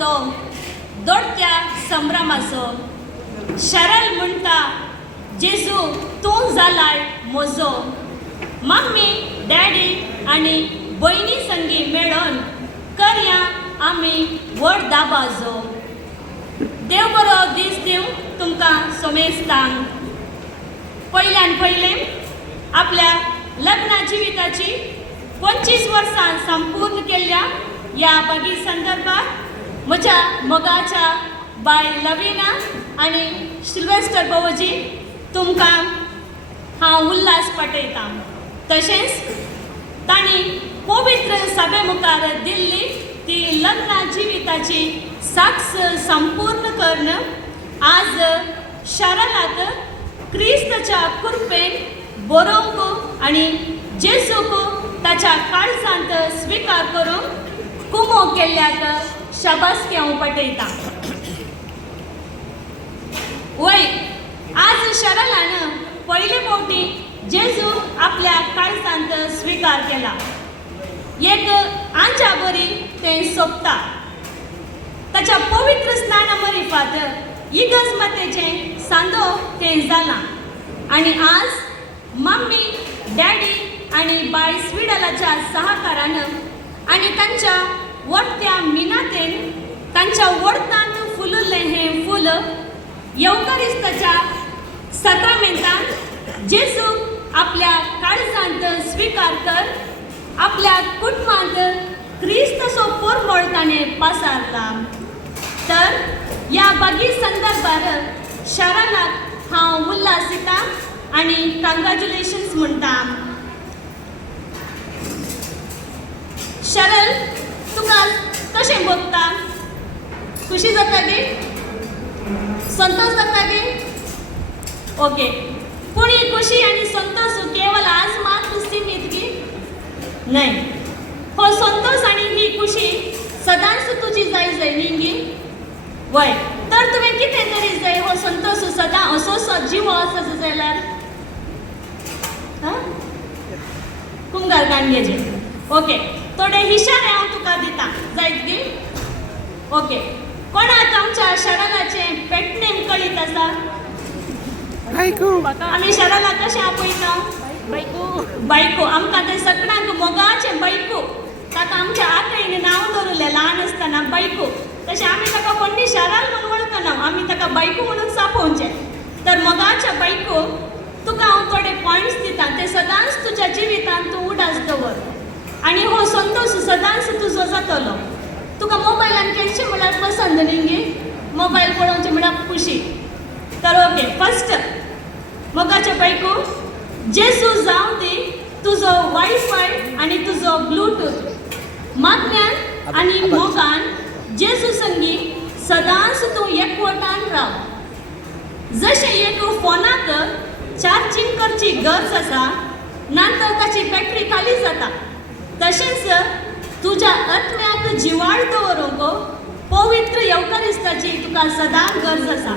तो दोडत्या संभ्रमाचो शरल म्हणटा जेजू तूं जालाय म्हजो मम्मी डॅडी आनी भयणी संगी मेळोन करया आमी व्हड दाबाजो देव बरो दीस दिवं तुमकां सोमेस्तांक पयल्यान पयलें आपल्या लग्न जिविताची 25 वर्सां संपूर्ण केल्ल्या ह्या बागी संदर्भात म्हज्या मोगाच्या बाय लविना आनी सिल्वेस्टर बावजी तुमकां हांव उल्हास पाठयतां तशेंच तांणी पवित्र सभे मुखार दिल्ली ती लग्न जिविताची साक्ष संपूर्ण करून आज शरणात क्रिस्ताच्या कृपेन बरोवंक आनी जेजूक ताच्या काळजांत स्विकार करूंक कुमो केल्ल्याक शाबासकी हांव पटयतां वय आज शरणान पयले फावटी जेजू आपल्या काळजांत स्विकार केला एक आंच्या बरी तें सोंपता ताच्या पवित्र स्नाना मरिफात इगज मातेचें सांदो तें जालां आनी आज मम्मी डॅडी आनी बाय स्विडलाच्या सहकारान आनी तांच्या वडत्या मिनातेन तांच्या वडतांत फुलुल्लें हें फूल येवकारिस्ताच्या सक्रमेंतान जेजू आपल्या काळजांत स्विकार कर आपल्या कुटुंबांत क्रिस्ताचो परमळ ताणें पासारला तर ह्या बागी संदर्भात शरणाक हांव उल्हास दितां आनी कॉंग्रॅच्युलेशन्स म्हणटां शरल तुका कशें भोगता खुशी जाता गे संतोष जाता गे ओके पूण ही खुशी आनी संतोष केवळ आज मात्र सीमित गे नाही हो संतोष आनी ही खुशी सदांच तुजी जाय न्ही गे वय तर तुवें कितें तरी जाय हो संतोष सदां असो जिवो आसा जाल्यार कुंगार गांडयेचे ओके थोडे इशारे हांव तुका दितां जायत गे ओके कोणाक आमच्या शरणाचें पेट नेम कळीत आसा बायको आमी शरणाक कशें आपयता बायको आमकां ते सगळ्यांक मोगाचें बायको ताका आमच्या आत्रेन नांव दवरलें ल्हान आसतना बायको तशें आमी ताका कोणी शराल म्हणून वळखना आमी ताका बायको म्हणून सापोवचें तर मोगाच्या बायको तुका हांव थोडे पॉयंट्स दितां ते सदांच तुज्या जिवितांत तूं उडास दवर आनी हो संतोष सदांच तुजो जातलो तुका मोबायलान खेळचें म्हळ्यार पसंद न्ही गे मोबायल पळोवचें म्हळ्यार खुशी तर ओके फर्स्ट मोगाच्या बायको जेजू जावं दी तुजो वायफाय आनी तुजो ब्लूटूथ मागण्यांत आनी मोगान जेजू संगी सदांच तूं एकवटान राव जशें एक फोनाक चार्जिंग करची गरज आसा नंतर ताची बॅटरी खाली जाता तशेंच तुज्या आत्म्याक जिवाळ दवरूंक पवित्र येवकारिस्ताची तुका सदां गरज आसा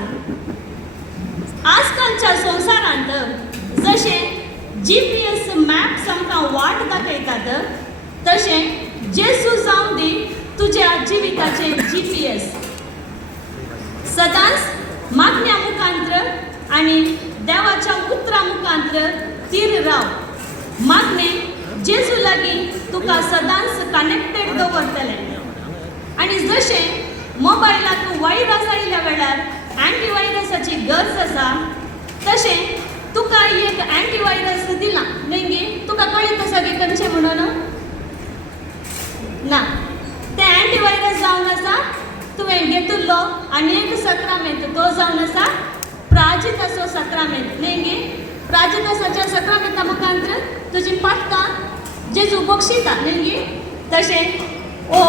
आजकालच्या संवसारांत जशें GPS मॅप्स आमकां वाट दाखयतात तशें जेजू जावं दी तुज्या जिविताचें GPS सदांच मागण्या मुखांत्र आनी देवाच्या उतरां मुखांत्र तीर राव मागणें जेजू लागीं तुका सदांच कनेक्टेड दवरतलें आनी जशें मोबायलाक वायरस आयल्या वेळार एंटीवायरसाची गरज आसा तशें तुका एक एंटीवायरस दिला न्ही गे तुका कळीत आसा गे खंयचें म्हणून ना तें एंटीवायरस जावन आसा तुवें घेतिल्लो आनी एक सक्रमेंत तो जावन आसा प्राजिताचो सक्रमेंत न्ही गे प्राजितासाच्या सक्रमेंता मुखांत्र तुजी पाटकां जेजू बक्षिता न्ही गे तशें ओ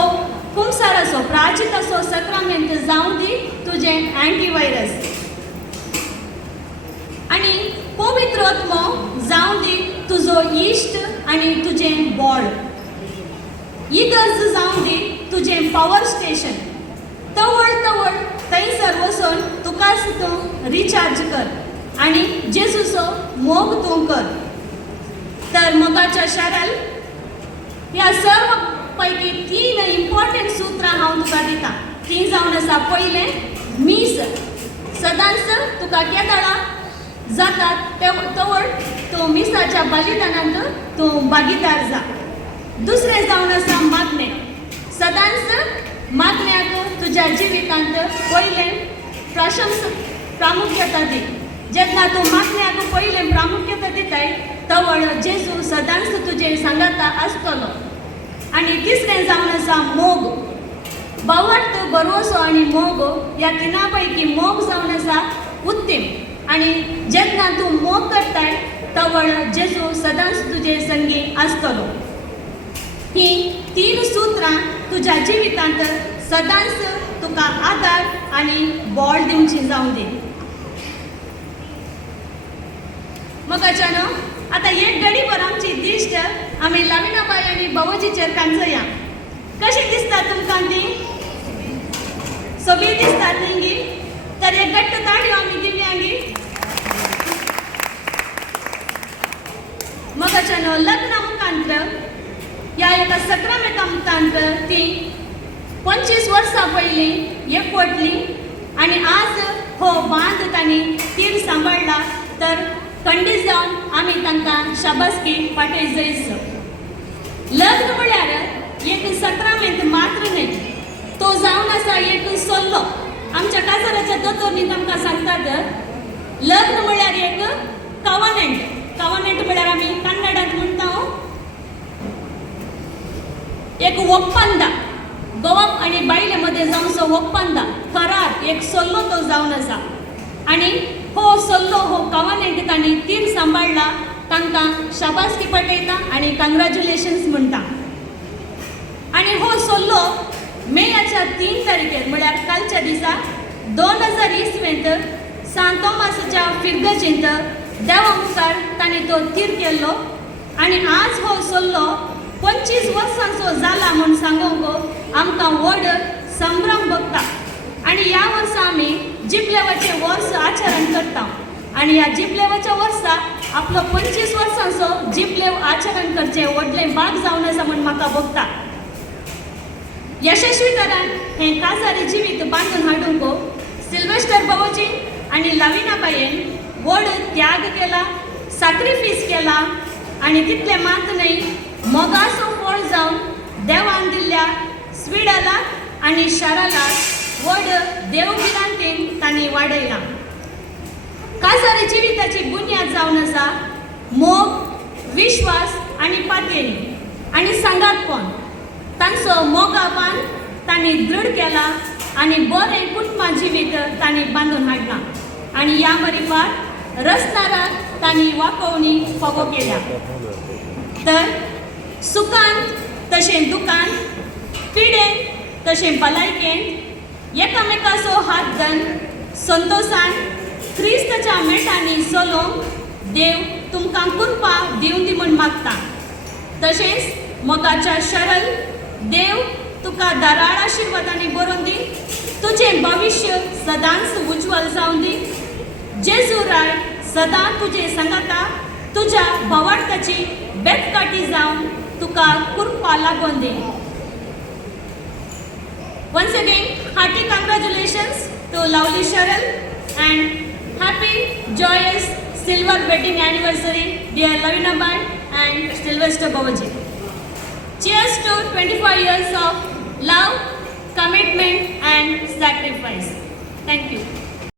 कुंसाराचो प्राजिताचो सक्रमेंत जावं दी तुजें एंटीवायरस आनी पवित्र आत्मो जावं दी तुजो इश्ट आनी तुजें बोळ इगर्ज जावं दी तुजें पावर स्टेशन तवळ तवळ थंयसर वचून तुकाच तूं रिचार्ज कर आनी जेजूचो मोग तूं कर तर मोगाच्या शाराल ह्या सर्व पैकी 3 इम्पॉर्टंट सुत्रां हांव तुका दिता. ती जावन आसा पयलें मीस. सदांच तुका केदाळा जातात तवळ तो मिसाच्या बलिदानांत तूं भागीदार जा. दुसरें जावन आसा मागणें. सदांच मागण्याक तुज्या जिवितांत पयलें प्रामुख्यता दी. जेन्ना तूं मागण्याक पयलें प्रामुख्यता दिताय तवळ जेजू सदांच तुजे सांगाता आसतलो. आनी तिसरें जावन आसा मोग. बावट बरवसो आनी मोग ह्या तिना पैकी मोग जावन आसा उत्तीम. आनी जेन्ना तूं मोग करताय तवळ जेजू सदांच तुजे संगी आसतलो. ही 3 सुत्रां तुज्या जिवितांत सदांच तुका आदार आनी बोळ दिवची जावं दी. मोगाच्यानो आतां एक घडीभर आमची दिश्ट आमी लाविनाबाई आनी बावजीचेर कांचया. कशी दिसता तुमकां ती? सगळीं दिसतात न्ही गी? तर एक घट्ट ताळयो आमी दिवया गी. मोगाच्यानो लग्ना मुखांत्र ह्या एका सक्रामेका मुखांत्र ती 25 वर्सां पयलीं एकवटली आनी आज हो बांद तांणी तीर सांबाळला. तर खंडीत जावन आमी तांकां शाबासकी पाठय जैस. लग्न म्हळ्यार एक सक्रामेंत मात्र न्हय, तो जावन आसा एक सल्लो. आमच्या काजाराच्या दोतोरनी आमकां सांगतात लग्न म्हळ्यार एक कवनेंट. कवनेंट म्हळ्यार आमी कन्नडांत म्हणटा एक ಒಪ್ಪಂದ. गोवाप आनी बायले मदें जावचो ಒಪ್ಪಂದ करार एक सल्लो तो जावन आसा. आनी हो सल्लो हो कवनेंट तांणी तीर सांबाळला. तांकां शाबासकी पटयता आनी कंग्रॅच्युलेशन्स म्हणटा. आनी हो सल्लो मेयाच्या 3 तारखेर म्हळ्यार कालच्या दिसा 2000 इसवेंत सांत तोमासाच्या फिरगजींत देवा मुखार तांणी तो तीर केल्लो. आनी आज हो सल्लो 25 वर्सांचो जाला म्हूण सांगूंक आमकां व्हड संभ्रम भोगता. आनी ह्या वर्सा आमी जिपलेवाचें वर्स आचरण करता. आनी ह्या जिपलेवाच्या वर्सा आपलो 25 वर्सांचो जिपलेव आचरण करचें व्हडलें भाग जावन आसा म्हूण म्हाका भोगता. यशस्वी तरान हें काजारी जिवीत बांदून हाडूंक सिल्वेस्टर बावजी आनी लाविनाबायेन व्हड त्याग केला, सॅक्रिफीस केला. आनी तितलें मात न्हय, मोगाचो फळ जावन देवान दिल्ल्या स्विडलाक आनी शारालाक व्हड देवगिरांतेन तांणी वाडयला. काजारी जिविताची बुन्याद जावन आसा मोग, विश्वास आनी पातयेणी आनी सांगातपण. तांचो मोगापान तांणी दृढ केला आनी बरें कुटुंबा जिवीत तांणी बांदून हाडला. आनी ह्या मरिपार रस्ताराक तांणी वाकोवणी फोगो केल्या. तर सुखांत तशें दुखांत, पिडेंत तशें भलायकेंत एकामेकाचो हात धन संतोशान क्रिस्ताच्या मेटांनी चलोवंक देव तुमकां कृपा दिवं दी म्हूण मागता. तशेंच मोगाच्या शरल देव तुका दाराळ आशिर्वादांनी भरून दी. तुजें भविश्य सदांच उज्वल जावं दी. जेजू राय सदां तुजे सांगाता तुज्या भवार्थाची बेतकाटी जावन तुका कृपा लागोन दी. Once again, hearty congratulations to lovely Cheryl and happy, joyous silver wedding anniversary, dear Lavinabai and Sylvester Babaji. Cheers to 25 years of love, commitment and sacrifice. Thank you.